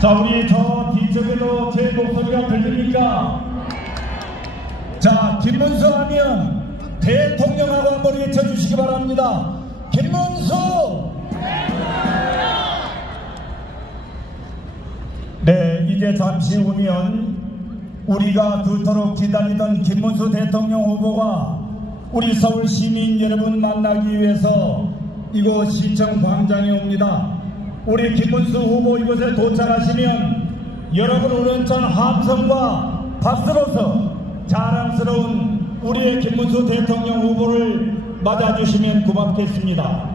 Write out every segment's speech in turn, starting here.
자, 우리 저 뒤쪽에도 제 목소리가 들립니까? 자, 김문수 하면 대통령하고 한번 외쳐주시기 바랍니다. 김문수! 네, 이제 잠시 후면 우리가 그토록 기다리던 김문수 대통령 후보가 우리 서울 시민 여러분 만나기 위해서 이곳 시청 광장에 옵니다. 우리 김문수 후보 이곳에 도착하시면 여러분 오른쪽 함성과 박수로서 자랑스러운 우리의 김문수 대통령 후보를 맞아주시면 고맙겠습니다.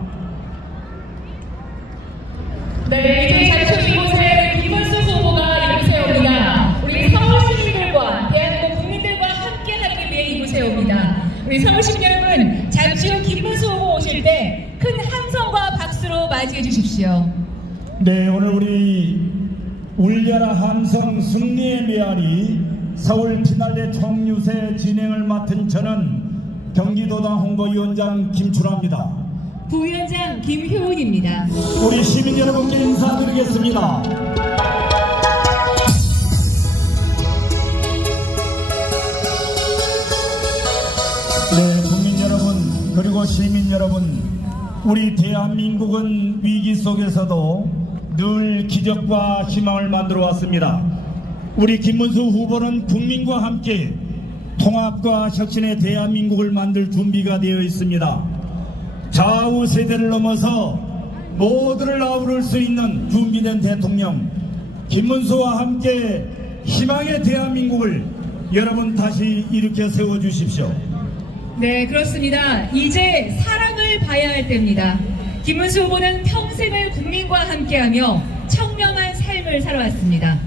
네, 이제 잠시 후 이곳에 김문수 후보가 이곳에 옵니다. 우리 서울 시민들과 대한민국 국민들과 함께 하기 위해 이곳에 옵니다. 우리 서울 시민 여러분, 잠시 후 김문수 후보 오실 때 큰 함성과 박수로 맞이해 주십시오. 네, 오늘 우리 울려라 함성 승리의 메아리 서울 피날레 총유세 진행을 맡은 저는 경기도당 홍보위원장 김춘화입니다. 부위원장 김효은입니다. 우리 시민 여러분께 인사드리겠습니다. 네, 국민 여러분 그리고 시민 여러분, 우리 대한민국은 위기 속에서도 늘 기적과 희망을 만들어 왔습니다. 우리 김문수 후보는 국민과 함께 통합과 혁신의 대한민국을 만들 준비가 되어 있습니다. 좌우 세대를 넘어서 모두를 아우를 수 있는 준비된 대통령 김문수와 함께 희망의 대한민국을 여러분 다시 일으켜 세워주십시오. 네, 그렇습니다. 이제 사랑을 봐야 할 때입니다. 김문수 후보는 평생을 국민과 함께하며 청명한 삶을 살아왔습니다.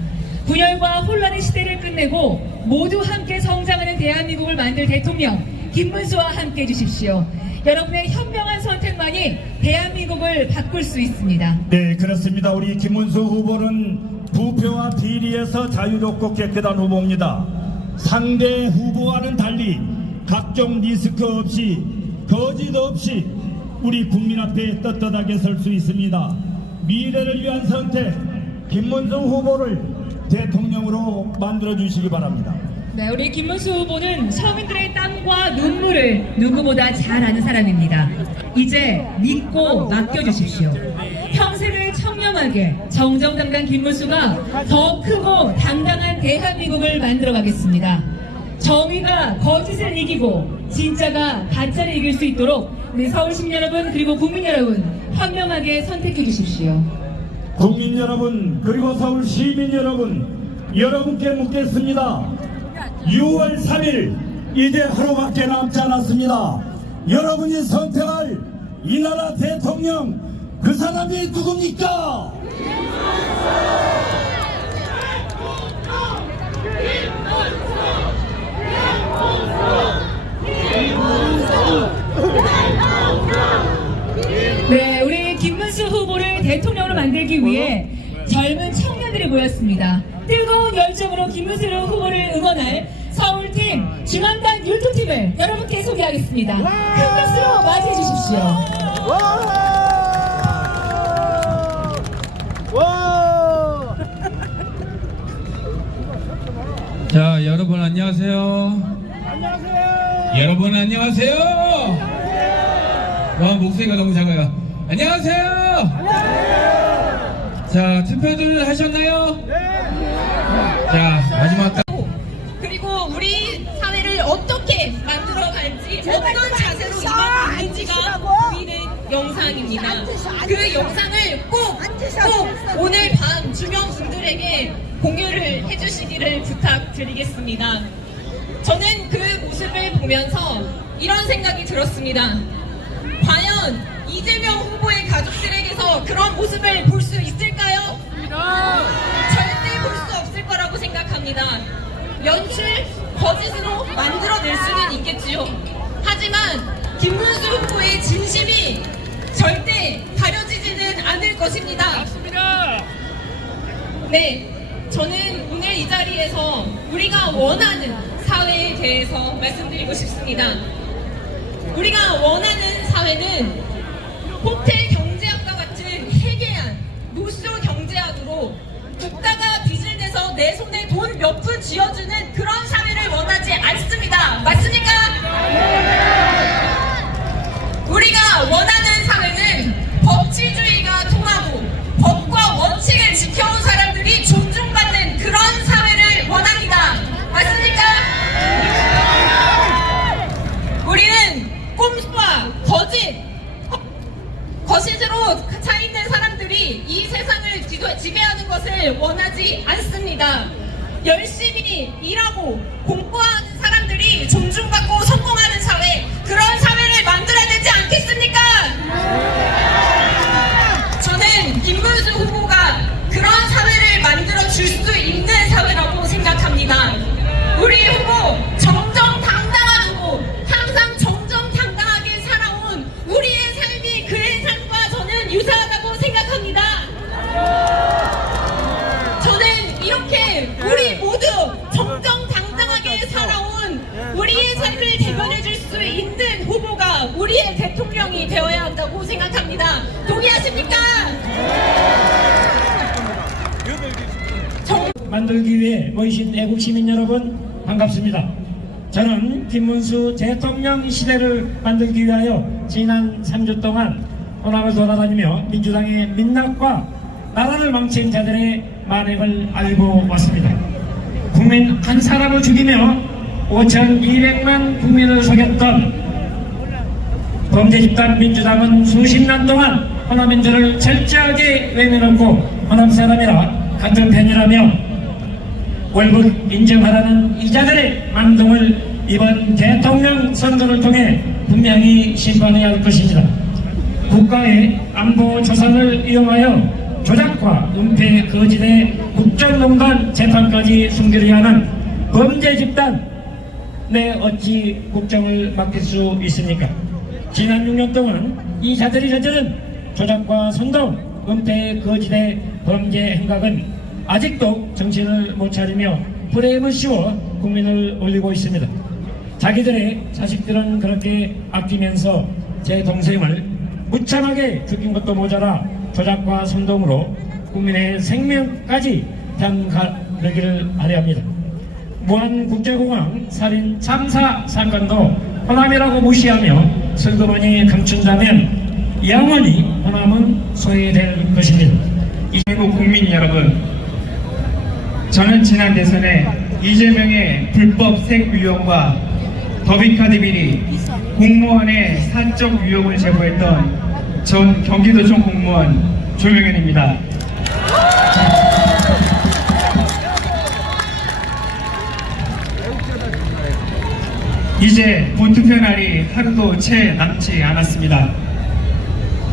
분열과 혼란의 시대를 끝내고 모두 함께 성장하는 대한민국을 만들 대통령 김문수와 함께 해주십시오. 여러분의 현명한 선택만이 대한민국을 바꿀 수 있습니다. 네, 그렇습니다. 우리 김문수 후보는 부패와 비리에서 자유롭고 깨끗한 후보입니다. 상대 후보와는 달리 각종 리스크 없이 거짓 없이 우리 국민 앞에 떳떳하게 설 수 있습니다. 미래를 위한 선택 김문수 후보를 대통령으로 만들어 주시기 바랍니다. 네, 우리 김문수 후보는 서민들의 땀과 눈물을 누구보다 잘 아는 사람입니다. 이제 믿고 맡겨주십시오. 평생을 청렴하게 정정당당 김문수가 더 크고 당당한 대한민국을 만들어가겠습니다. 정의가 거짓을 이기고 진짜가 가짜를 이길 수 있도록 우리 서울 시민 여러분 그리고 국민 여러분 현명하게 선택해 주십시오. 국민 여러분 그리고 서울 시민 여러분, 여러분께 묻겠습니다. 6월 3일 이제 하루밖에 남지 않았습니다. 여러분이 선택할 이 나라 대통령, 그 사람이 누굽니까? 네, 우리 김문수 후보를 대통령으로 만들기 위해 젊은 청년들이 모였습니다. 뜨거운 열정으로 김문수 후보를 응원할 서울팀 중앙당 율동팀을 여러분께 소개하겠습니다. 큰 박수로 맞이해 주십시오. 자, 여러분 안녕하세요. 여러분 안녕하세요. 와, 목소리가 너무 작아요. 안녕하세요. 자, 투표들 하셨나요? 자, 마지막 그리고 우리 사회를 어떻게 만들어갈지 어떤 자세로 임하는지가 보이는 영상입니다. 그 영상을 꼭 오늘 밤 주변 분들에게 공유를 해주시기를 부탁드리겠습니다. 저는 그 모습을 보면서 이런 생각이 들었습니다. 과연 이재명 후보의 가족들에게서 그런 모습을 볼 수 있을까요? 절대 볼 수 없을 거라고 생각합니다. 연출, 거짓으로 만들어낼 수는 있겠지요. 하지만 김문수 후보의 진심이 절대 가려지지는 않을 것입니다. 네, 저는 오늘 이 자리에서 우리가 원하는 사회에 대해서 말씀드리고 싶습니다. 우리가 원하는 사회는 호텔 경제학과 같은 해괴한 노쇼 경제학으로 독단 옆을 쥐어주는 그런 사회를 원하지 않습니다. 맞습니까? 우리가 원하는 사회는 법치주의가 통하고 법과 원칙을 지켜온 사람들이 존중받는 그런 사회를 원합니다. 맞습니까? 우리는 꼼수와 거짓으로 차있는 사람들이 이 세상을 지배하는 것을 원하지 않습니다. 열심히 일하고 공부하는 사람들이 존중받고 성공하는 사회, 그런 사회를 만들어야 되지 않겠습니까? 저는 김문수 후보가 그런 사회를 만들어 줄 수 있는 사회라고 생각합니다. 우리 후보 정정당당한 후보, 항상 정정당당하게 살아온 우리의 삶이 그의 삶과 저는 유사하다고 생각합니다. 저는 이렇게 우리 모두 정정당당하게 살아온 우리의 삶을 대변해 줄 수 있는 후보가 우리의 대통령이 되어야 한다고 생각합니다. 동의하십니까? 만들기 위해 모이신 애국 시민 여러분 반갑습니다. 저는 김문수 대통령 시대를 만들기 위하여 지난 3주 동안 호남을 돌아다니며 민주당의 민낯과 나라를 망친 자들의 만행을 알고 왔습니다. 국민 한 사람을 죽이며 5,200만 국민을 속였던 범죄 집단 민주당은 수십 년 동안 호남인들을 철저하게 외면했고 호남 사람이라 같은 편이라며 월북 인정하라는 이자들의 만동을 이번 대통령 선거를 통해 분명히 심판해야 할 것입니다. 국가의 안보 조선을 이용하여 조작과 은폐 거짓의 국정농단 재판까지 숨기려 하는 범죄 집단, 내 어찌 국정을 맡길 수 있습니까? 지난 6년 동안 이 자들이 저지른 조작과 선동, 은폐 거짓의 범죄 행각은 아직도 정신을 못 차리며 프레임을 씌워 국민을 올리고 있습니다. 자기들의 자식들은 그렇게 아끼면서 제 동생을 무참하게 죽인 것도 모자라 조작과 선동으로 국민의 생명까지 향가르기를 하려 합니다. 무한국제공항 살인 참사 사건도 호남이라고 무시하며 슬그머니 감춘다면 영원히 호남은 소외될 것입니다. 한국 국민 여러분, 저는 지난 대선에 이재명의 불법 색유용과 법인카드 비리, 공무원의 사적 유용을 제보했던 전 경기도청 공무원 조명현입니다. 이제 본투표 날이 하루도 채 남지 않았습니다.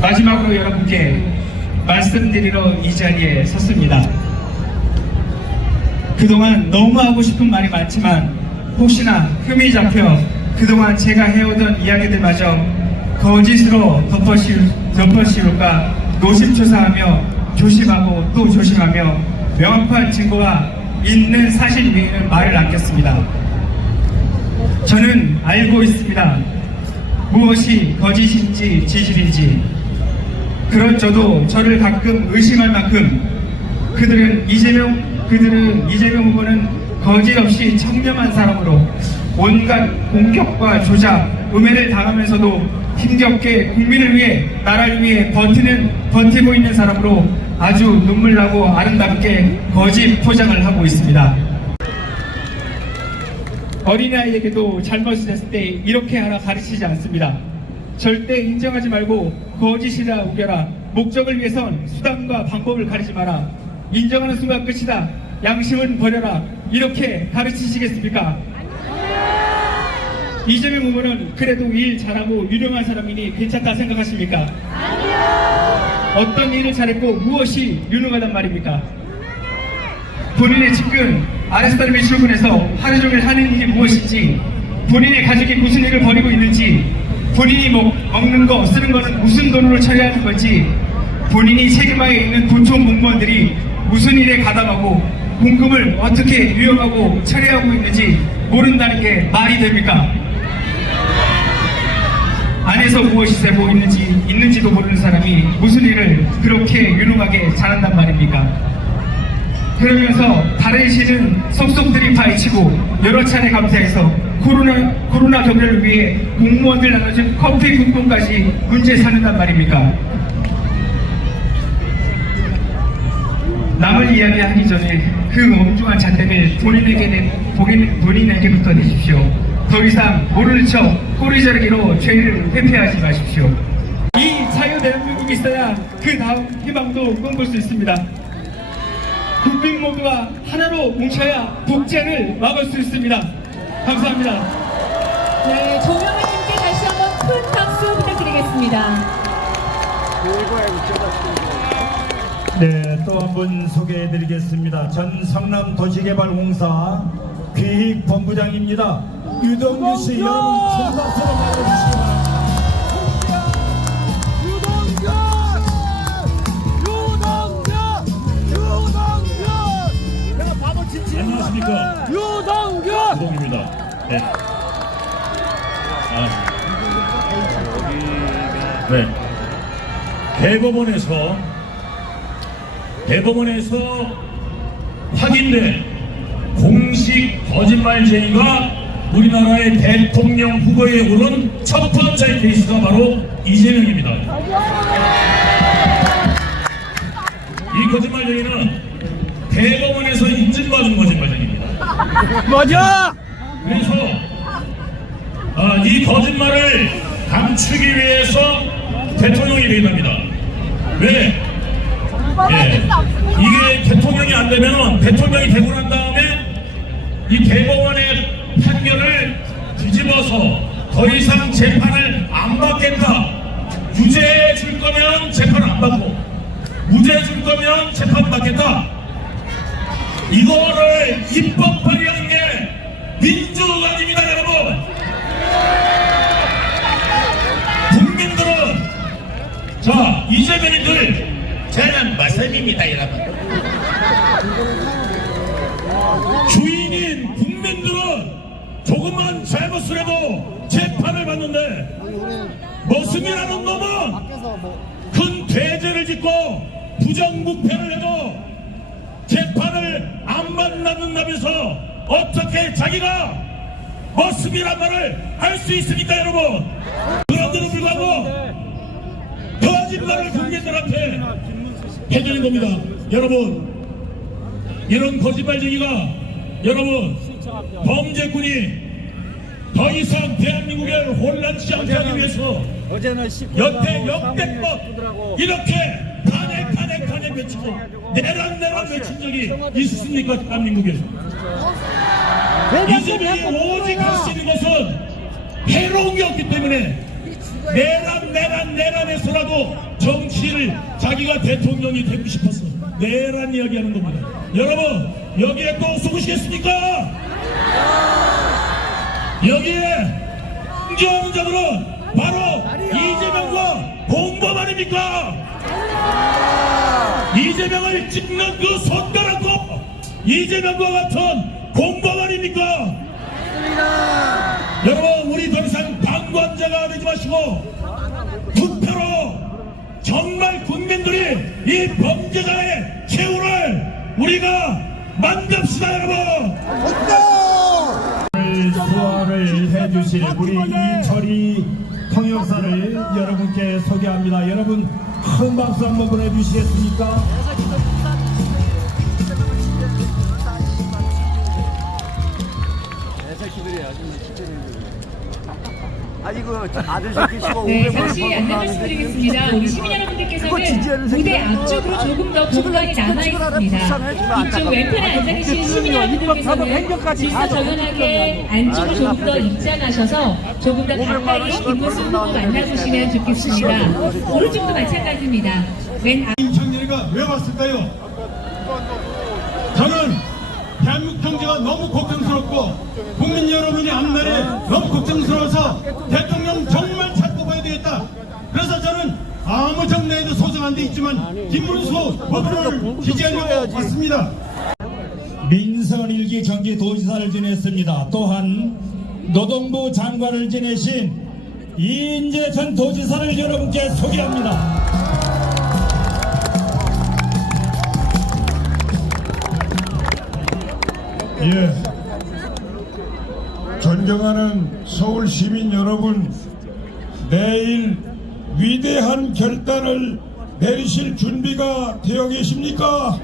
마지막으로 여러분께 말씀드리러 이 자리에 섰습니다. 그동안 너무 하고 싶은 말이 많지만 혹시나 흠이 잡혀 그동안 제가 해오던 이야기들마저 거짓으로 덮어씌울까 노심초사하며 조심하고 또 조심하며 명확한 증거가 있는 사실 위에는 말을 남겼습니다. 저는 알고 있습니다. 무엇이 거짓인지 진실인지. 그런 저를 가끔 의심할 만큼 그들은 이재명 후보는 거짓 없이 청렴한 사람으로 온갖 공격과 조작, 음해를 당하면서도 힘겹게 국민을 위해, 나라를 위해 버티고 있는 사람으로 아주 눈물나고 아름답게 거짓 포장을 하고 있습니다. 어린아이에게도 잘못을 했을 때 이렇게 하라 가르치지 않습니다. 절대 인정하지 말고 거짓이라 우겨라. 목적을 위해선 수단과 방법을 가리지 마라. 인정하는 순간 끝이다. 양심은 버려라. 이렇게 가르치시겠습니까? 이재명 후보는 그래도 일 잘하고 유능한 사람이니 괜찮다 생각하십니까? 어떤 일을 잘했고 무엇이 유능하단 말입니까? 본인의 측근 아랫사람이 출근해서 하루 종일 하는 일이 무엇인지, 본인의 가족이 무슨 일을 벌이고 있는지, 본인이 먹는 거 쓰는 거는 무슨 돈으로 처리하는 건지, 본인이 책임하에 있는 도청 공무원들이 무슨 일에 가담하고 공금을 어떻게 유용하고 처리하고 있는지 모른다는 게 말이 됩니까? 안에서 무엇이 되고 있는지도 모르는 사람이 무슨 일을 그렇게 유능하게 잘한단 말입니까? 그러면서 다른 시는 속속들이 파헤치고 여러 차례 감사해서 코로나 경제를 위해 공무원들 나눠준 커피 쿠폰까지 문제 삼는단 말입니까? 남을 이야기하기 전에 그 엄중한 잣대를 본인에게부터 내십시오. 더 이상 모르는 척 꼬리자르기로 죄를 회피하지 마십시오. 이 자유 대한민국이 있어야 그 다음 희망도 꿈꿀 수 있습니다. 국민 모두가 하나로 뭉쳐야 독재를 막을 수 있습니다. 감사합니다. 네, 조명희님께 다시 한번 큰 박수 부탁드리겠습니다. 네, 또 한 분 소개해드리겠습니다. 전 성남도시개발공사 기획본부장입니다. 유동규 씨, 여러분 큰 박수로 맞아주시기 바랍니다. 안녕하십니까. 유동규입니다. 네. 네. 대법원에서 확인된 공식 거짓말쟁이가 우리나라의 대통령 후보에 오른 첫 번째 케이스가 바로 이재명입니다. 이 거짓말쟁이는 대법원에서 인증받은 거짓말쟁이입니다. 맞아! 그래서 이 거짓말을 감추기 위해서 대통령이 되답니다. 왜? 이게 대통령이 안 되면은 대통령이 되고 난 다음에 이 대법원의 판결을 뒤집어서 더 이상 재판을 안 받겠다. 유죄 줄 거면 재판 안 받고 무죄 줄 거면 재판 받겠다. 이거를 입법 발의하는 게 민주당입니다, 여러분. 국민들은 자 이재명이들 저는 말씀입니다, 여러분. 주인인 국민들은 조금만 잘못을 해도 재판을 받는데 머슴이라는 놈은 큰 죄죄를 짓고 부정부패를 해도 재판을 안 받는다면서 어떻게 자기가 머슴이란 말을 할 수 있습니까, 여러분? 그런데도 불구하고 거짓말을 국민들한테 해주는 겁니다. 여러분, 이런 거짓말쟁이가 여러분 범죄꾼이 더 이상 대한민국을 혼란치 않게 하기 위해서 역대껏 이렇게 탄핵 외치고 내란 외친 적이 있습니까, 대한민국에? 이재명이 오직 할 수 있는 것은 해로운 게 없기 때문에 내란에서라도 정치를 자기가 대통령이 되고 싶어서 내란 이야기하는 겁니다. 여러분, 여기에 또 속으시겠습니까? 여기에 긍정적으로 바로 이재명과 공범 아닙니까? 이재명을 찍는 그 손가락도 이재명과 같은 공범 아닙니까? 여러분, 우리 더 이상 방관자가 되지 마시고 투표로 정말 국민들이 이 범죄자의 최후를 우리가 만듭시다, 여러분. 수화를 해주실 우리 이철희 통역사를 여러분께 소개합니다. 여러분 큰 박수 한번 보내주시겠습니까? 이거 아들 시키시고 네, 잠시 안내 말씀드리겠습니다. 우리 시민 여러분들께서는 무대 앞쪽으로 조금 더 공간이 남아 있습니다. 이쪽 왼편에 앉아 계신 시민 여러분들께서는 질서 정연하게 안쪽으로 조금 더 입장하셔서 조금 더 가까이 김문수 후보 만나보시면 좋겠습니다. 오른쪽도 마찬가지입니다. 임창렬이가 왜 왔을까요? 저는 대한민국 경제가 너무 걱정스럽고 국민 여러분이 앞날에 너무 걱정스러워서 대통령 정말 잘 뽑아야 되겠다. 그래서 저는 아무 정당에도 소송한 데 있지만 김문수 후보를 지지하려고 왔습니다. 민선 1기 경기도지사를 지냈습니다. 또한 노동부 장관을 지내신 이인재 전 도지사를 여러분께 소개합니다. 예. 존경하는 서울 시민 여러분, 내일 위대한 결단을 내리실 준비가 되어 계십니까?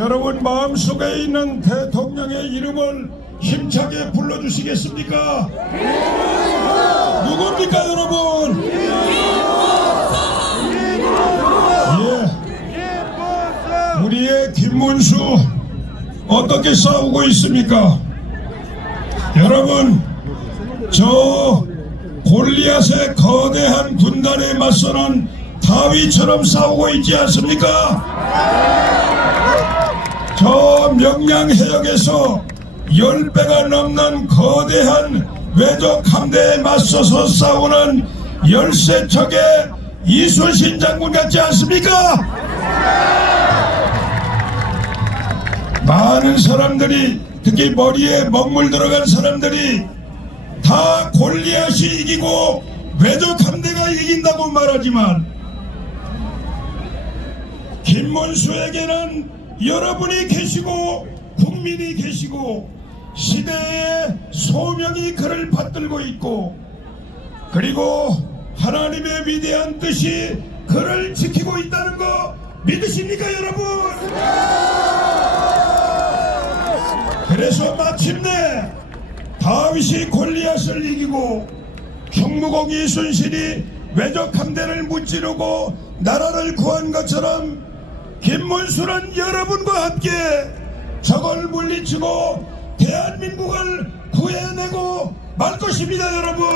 여러분 마음속에 있는 대통령의 이름을 힘차게 불러주시겠습니까? 누굽니까 여러분? 예. 우리의 김문수 어떻게 싸우고 있습니까? 여러분, 저 골리앗의 거대한 군단에 맞서는 다윗처럼 싸우고 있지 않습니까? 저 명량해역에서 10배가 넘는 거대한 외적 함대에 맞서서 싸우는 13척의 이순신 장군 같지 않습니까? 많은 사람들이, 특히 머리에 먹물 들어간 사람들이 다 골리앗이 이기고 외적 함대가 이긴다고 말하지만, 김문수에게는 여러분이 계시고 국민이 계시고 시대의 소명이 그를 받들고 있고, 그리고 하나님의 위대한 뜻이 그를 지키고 있다는 거 믿으십니까 여러분? 그래서 마침내 다윗이 골리앗을 이기고 경무공 이순신이 외적 함대를 무찌르고 나라를 구한 것처럼 김문수는 여러분과 함께 적을 물리치고 대한민국을 구해내고 말 것입니다 여러분.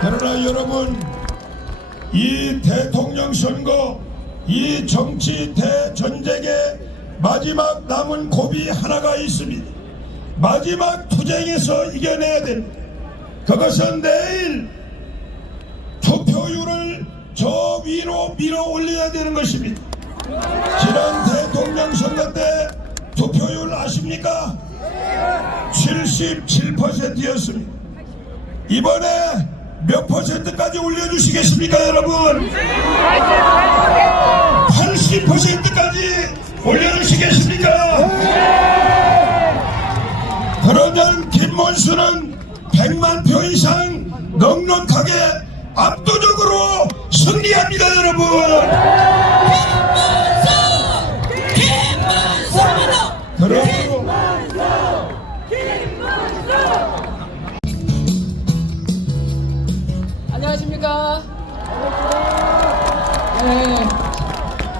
그러나 여러분, 이 대통령 선거, 이 정치 대전쟁의 마지막 남은 고비 하나가 있습니다. 마지막 투쟁에서 이겨내야 됩니다. 그것은 내일 투표율을 저 위로 밀어 올려야 되는 것입니다. 지난 대통령 선거 때 투표율 아십니까? 77%였습니다. 이번에 몇 %까지 올려주시겠습니까 여러분? 80%까지 올려주시겠습니까? 그러면 김문수는 100만 표 이상 넉넉하게 압도적으로 승리합니다 여러분. 그리고 안녕하십니까? 네,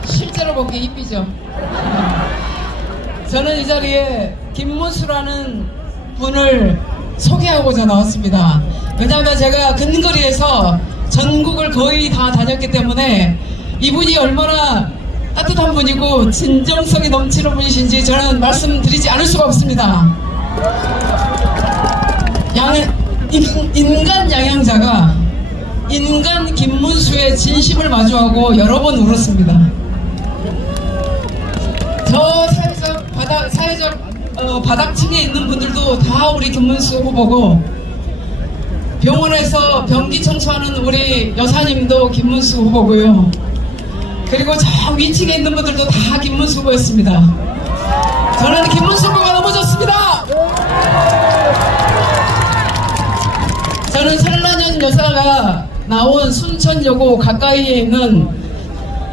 실제로 본 게 이삐죠. 저는 이 자리에 김문수라는 분을 소개하고자 나왔습니다. 왜냐하면 제가 근거리에서 전국을 거의 다 다녔기 때문에 이분이 얼마나 따뜻한 분이고 진정성이 넘치는 분이신지 저는 말씀드리지 않을 수가 없습니다. 인간 양양자가 인간 김문수의 진심을 마주하고 여러 번 울었습니다. 저 사회적 바닥층에 있는 분들도 다 우리 김문수 후보고, 병원에서 변기 청소하는 우리 여사님도 김문수 후보고요. 그리고 저 위층에 있는 분들도 다 김문수 후보였습니다. 저는 김문수 후보가 너무 좋습니다. 저는 설란현 여사가 나온 순천여고 가까이에 있는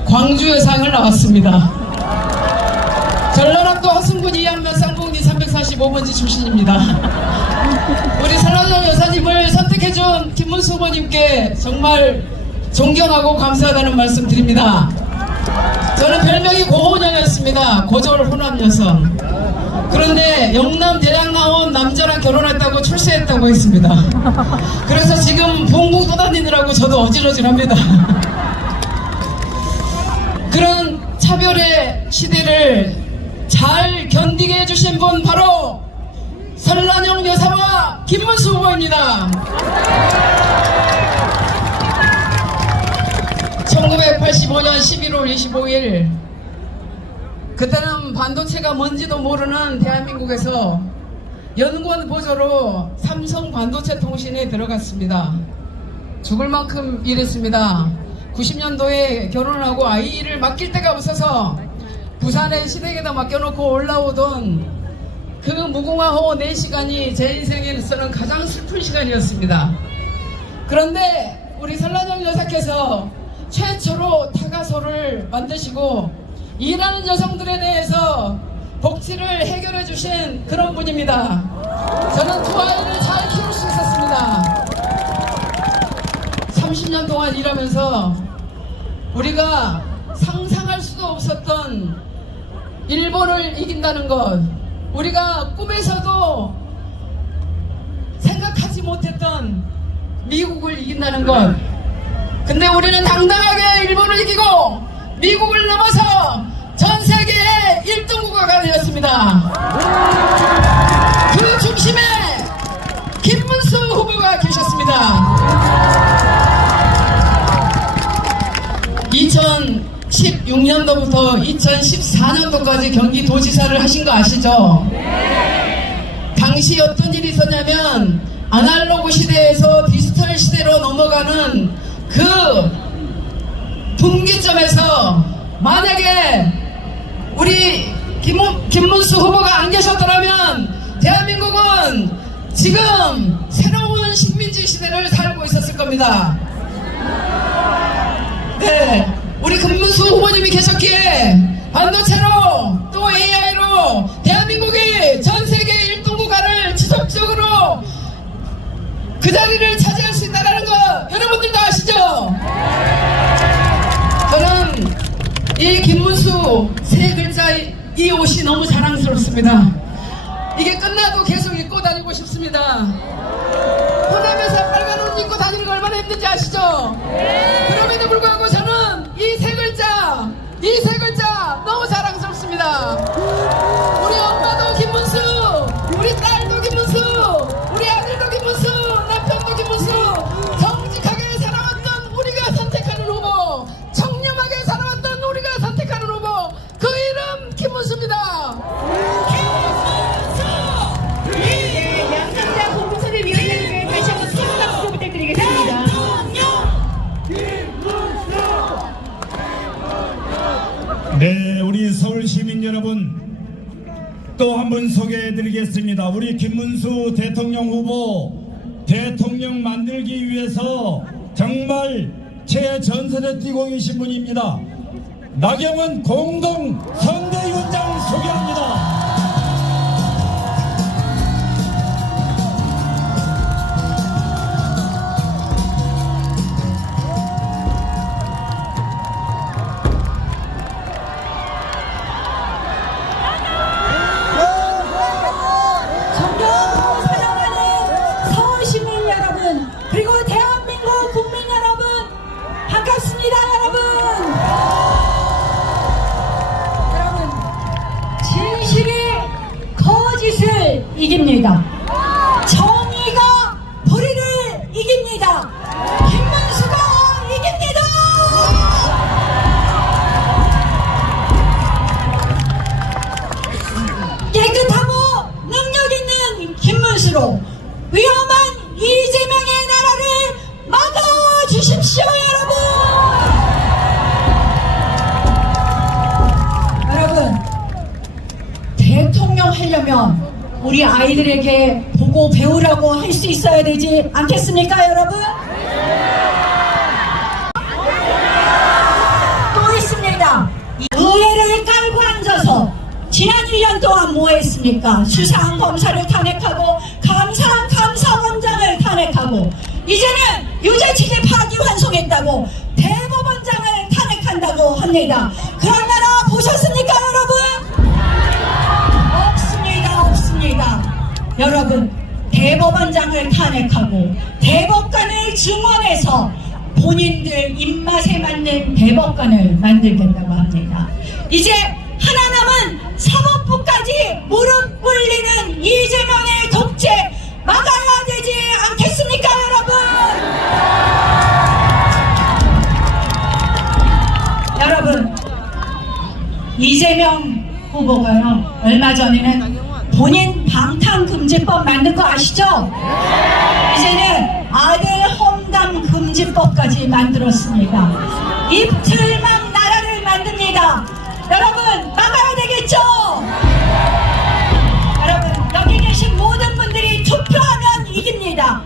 광주여상을 나왔습니다. 전라남도 화순군 이양면 쌍봉리 345번지 출신입니다. 우리 설란현 여사님을 선택해준 김문수 후보님께 정말 존경하고 감사하다는 말씀 드립니다. 저는 별명이 고혼녀였습니다. 고졸 호남 여성. 그런데 영남 대학 나온 남자랑 결혼했다고 출세했다고 했습니다. 그래서 지금 봉국 떠다니느라고 저도 어질어질합니다. 그런 차별의 시대를 잘 견디게 해주신 분 바로 설란영 여사와 김문수 후보입니다. 1985년 11월 25일 그때는 반도체가 뭔지도 모르는 대한민국에서 연구원 보조로 삼성 반도체 통신에 들어갔습니다. 죽을 만큼 일했습니다. 90년도에 결혼하고 아이를 맡길 데가 없어서 부산의 시댁에다 맡겨놓고 올라오던 그 무궁화호 4시간이 제 인생에서는 가장 슬픈 시간이었습니다. 그런데 우리 설란영 여사께서 최초로 타가소를 만드시고 일하는 여성들에 대해서 복지를 해결해 주신 그런 분입니다. 저는 두 아이를 잘 키울 수 있었습니다. 30년 동안 일하면서 우리가 상상할 수도 없었던 일본을 이긴다는 것, 우리가 꿈에서도 생각하지 못했던 미국을 이긴다는 것, 근데 우리는 당당하게 일본을 이기고 미국을 넘어서 전 세계의 1등 국가가 되었습니다. 그 중심에 김문수 후보가 계셨습니다. 2016년도부터 2014년도까지 경기도지사를 하신 거 아시죠? 당시 어떤 일이 있었냐면 아날로그 시대에서 디지털 시대로 넘어가는 그 분기점에서 만약에 우리 김문수 후보가 안 계셨더라면 대한민국은 지금 새로운 식민지 시대를 살고 있었을 겁니다. 네, 우리 김문수 후보님이 계셨기에 반도체로 또 AI로 대한민국이 전 세계 1등 국가를 지속적으로 그 자리를 차지할 수 있다는 거 여러분들도 아시죠? 저는 이 김문수 세 글자 이 옷이 너무 자랑스럽습니다. 이게 끝나도 계속 입고 다니고 싶습니다. 호남에서 빨간 옷 입고 다니는 거 얼마나 힘든지 아시죠? 그럼에도 불구하고 저는 이 세 글자 너무 자랑스럽습니다. 우리 엄마도 김문수, 우리 딸도 김문수, 우리 아들도 김문수, 남편도 김문수, 정직하게 살아왔던 우리가 선택하는 후보, 청렴하게 살아왔던 우리가 선택하는 후보, 그 이름 김문수입니다. 네, 양상자 공무선의 위원장님께 다시 한번 큰 박수 부탁드리겠습니다. 네, 우리 서울 시민 여러분, 또 한 번 소개해드리겠습니다. 우리 김문수 대통령 후보 대통령 만들기 위해서 정말 최전선에 뛰고 계신 분입니다. 나경원 공동 선대위원장 소개합니다. 존경하고 사랑하는 서울 시민 여러분, 그리고 대한민국 국민 여러분, 반갑습니다. 여러분, 진실이 거짓을 이깁니다. 정의가 불의를 이깁니다. 김문수가 이깁니다. 깨끗하고 능력 있는 김문수로 위험한 이재명의 나라를 막아주십시오, 여러분. 대통령 하려면 우리 아이들에게 보고 배우라고 할 수 있어야 되지 않겠습니까, 여러분? 또 있습니다. 의회를 깔고 앉아서 지난 1년 동안 뭐 했습니까? 수사한 검사를 탄핵하고 감사한 감사원장을 탄핵하고 이제는 유죄 취재 파기환송했다고 대법원장을 탄핵한다고 합니다. 그런 나라 보셨습니까, 여러분? 없습니다. 여러분, 대법원장을 탄핵하고 대법관을 증원해서 본인들 입맛에 맞는 대법관을 만들겠다고 합니다. 이제 하나 남은 사법부까지 무릎 꿇리는 이재명의 독재 막아야 되지 않겠습니까, 여러분? 여러분, 이재명 후보가요, 얼마 전에는 본인 방탄금지법 만든 거 아시죠? 이제는 아들 험담금지법까지 만들었습니다. 이틀만 나라를 만듭니다. 여러분 막아야 되겠죠? 여러분 여기 계신 모든 분들이 투표하면 이깁니다.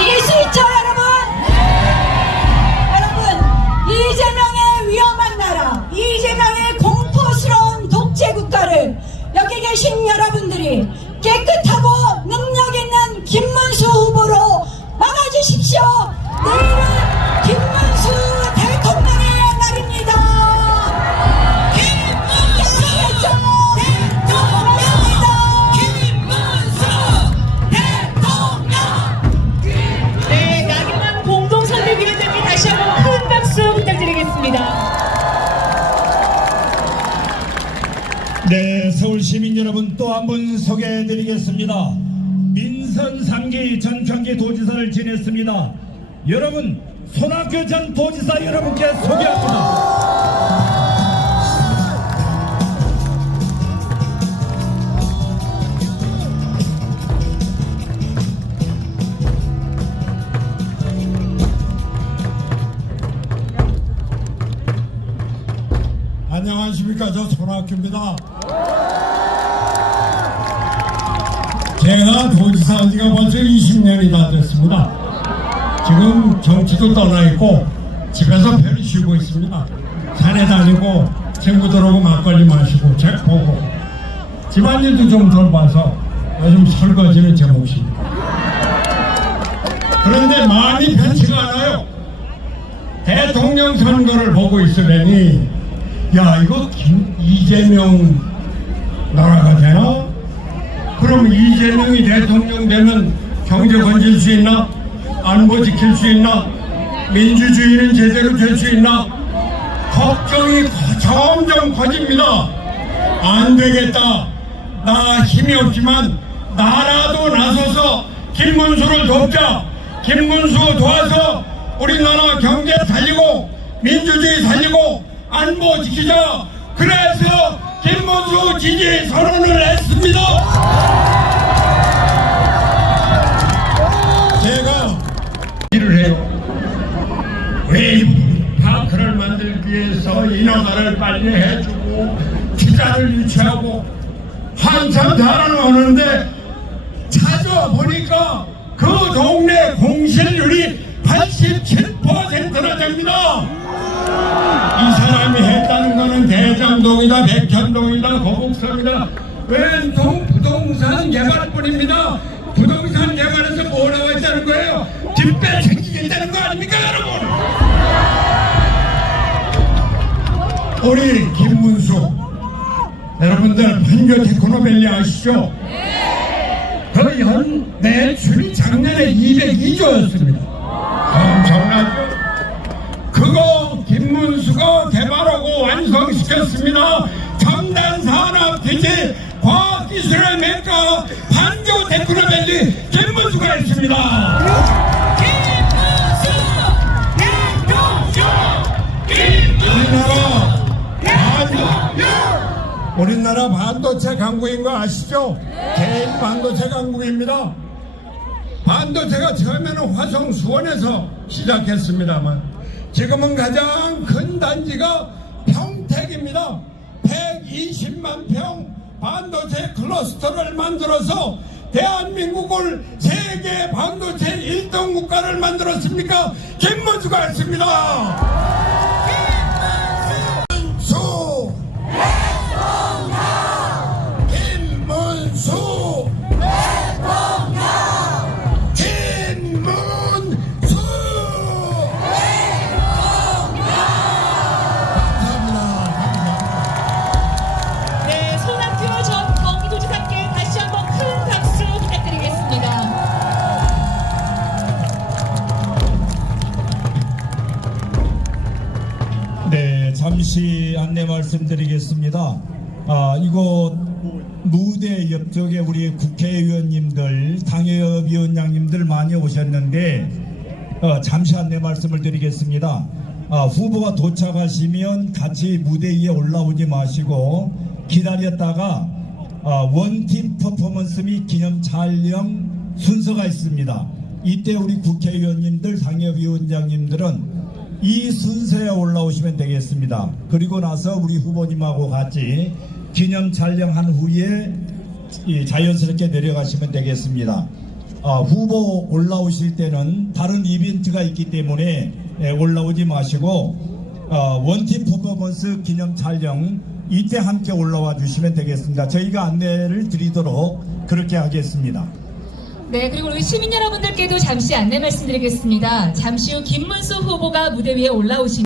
이길 수 있죠 여러분? 여러분 이재명의 위험한 나라, 이재명의 공포스러운 독재 국가를 여기 계신 여러분들이 깨끗하고 능력 있는 김문수 후보로 막아주십시오. 내일은 김문수 대통령의 날입니다. 김문수 대통령. 네, 나경원 공동선대위원장님 다시 한번 큰 박수 부탁드리겠습니다. 네, 서울 시민 여러분 또 한 번 소개해드리겠습니다. 민선 3기 전 경기도지사를 지냈습니다. 여러분, 손학규 전 도지사 여러분께 소개합니다. 안녕하십니까. 저 손학규입니다. 제가 도지사 한 지가 벌써 20년이 다 됐습니다. 지금 정치도 떠나있고 집에서 편히 쉬고 있습니다. 산에 다니고 친구들하고 막걸리 마시고 책 보고 집안일도 좀 돌봐서 요즘 설거지는 제 몫입니다. 그런데 마음이 편치가 않아요. 대통령 선거를 보고 있으려니 야 이거 이재명 나라가 되나? 그럼 이재명이 대통령 되면 경제 건질 수 있나? 안보 지킬 수 있나? 민주주의는 제대로 될 수 있나? 걱정이 점점 커집니다. 안 되겠다. 나 힘이 없지만 나라도 나서서 김문수를 돕자. 김문수 도와서 우리나라 경제 살리고 민주주의 살리고 안보 지키자. 그래서 김문수 지지 선언을 했습니다. 제가 일을 해요. 웨이브파크를 만들기 위해서 인허가를 빨리 해주고 투자를 유치하고 한참 잘하는데 찾아보니까 그 동네 공실률이 87%나 됩니다. 이 사람이 했다는 거는 대장동이다, 백현동이다, 거북섬이다, 왼통 부동산 개발뿐입니다. 부동산 개발에서 뭐 나와 있다는 거예요? 뒷배 챙기겠다는 거 아닙니까, 여러분? 우리 김문수 여러분들 판교 테크노밸리 아시죠? 그 연 매출이 작년에 202조였습니다. 엄청나죠? 그거 김문수가 개발하고 완성시켰습니다. 첨단 산업 기지 과학기술의 메카 판교 테크노밸리 김문수가 했습니다. 우리나라 반도체 강국인 거 아시죠? 개인 반도체 강국입니다. 반도체가 처음에는 화성 수원에서 시작했습니다만 지금은 가장 큰 단지가 평택입니다. 120만 평 반도체 클러스터를 만들어서 대한민국을 세계 반도체 1등 국가를 만들었습니까? 김문수가 했습니다. 김문수 대통령! 김문수 네, 손학규 전 경기도지사께 다시 한번 큰 박수 부탁드리겠습니다. 네, 잠시 안내 말씀드리겠습니다. 이곳 무대 옆쪽에 우리 국회의원님들, 당협위원장님들 많이 오셨는데 잠시 안내 말씀을 드리겠습니다. 후보가 도착하시면 같이 무대 위에 올라오지 마시고 기다렸다가 원팀 퍼포먼스 및 기념 촬영 순서가 있습니다. 이때 우리 국회의원님들, 당협위원장님들은 이 순서에 올라오시면 되겠습니다. 그리고 나서 우리 후보님하고 같이 기념 촬영한 후에 자연스럽게 내려가시면 되겠습니다. 후보 올라오실 때는 다른 이벤트가 있기 때문에 올라오지 마시고 원팀 퍼포먼스 기념 촬영 이때 함께 올라와 주시면 되겠습니다. 저희가 안내를 드리도록 그렇게 하겠습니다. 네, 그리고 우리 시민 여러분들께도 잠시 안내 말씀드리겠습니다. 잠시 후 김문수 후보가 무대 위에 올라오시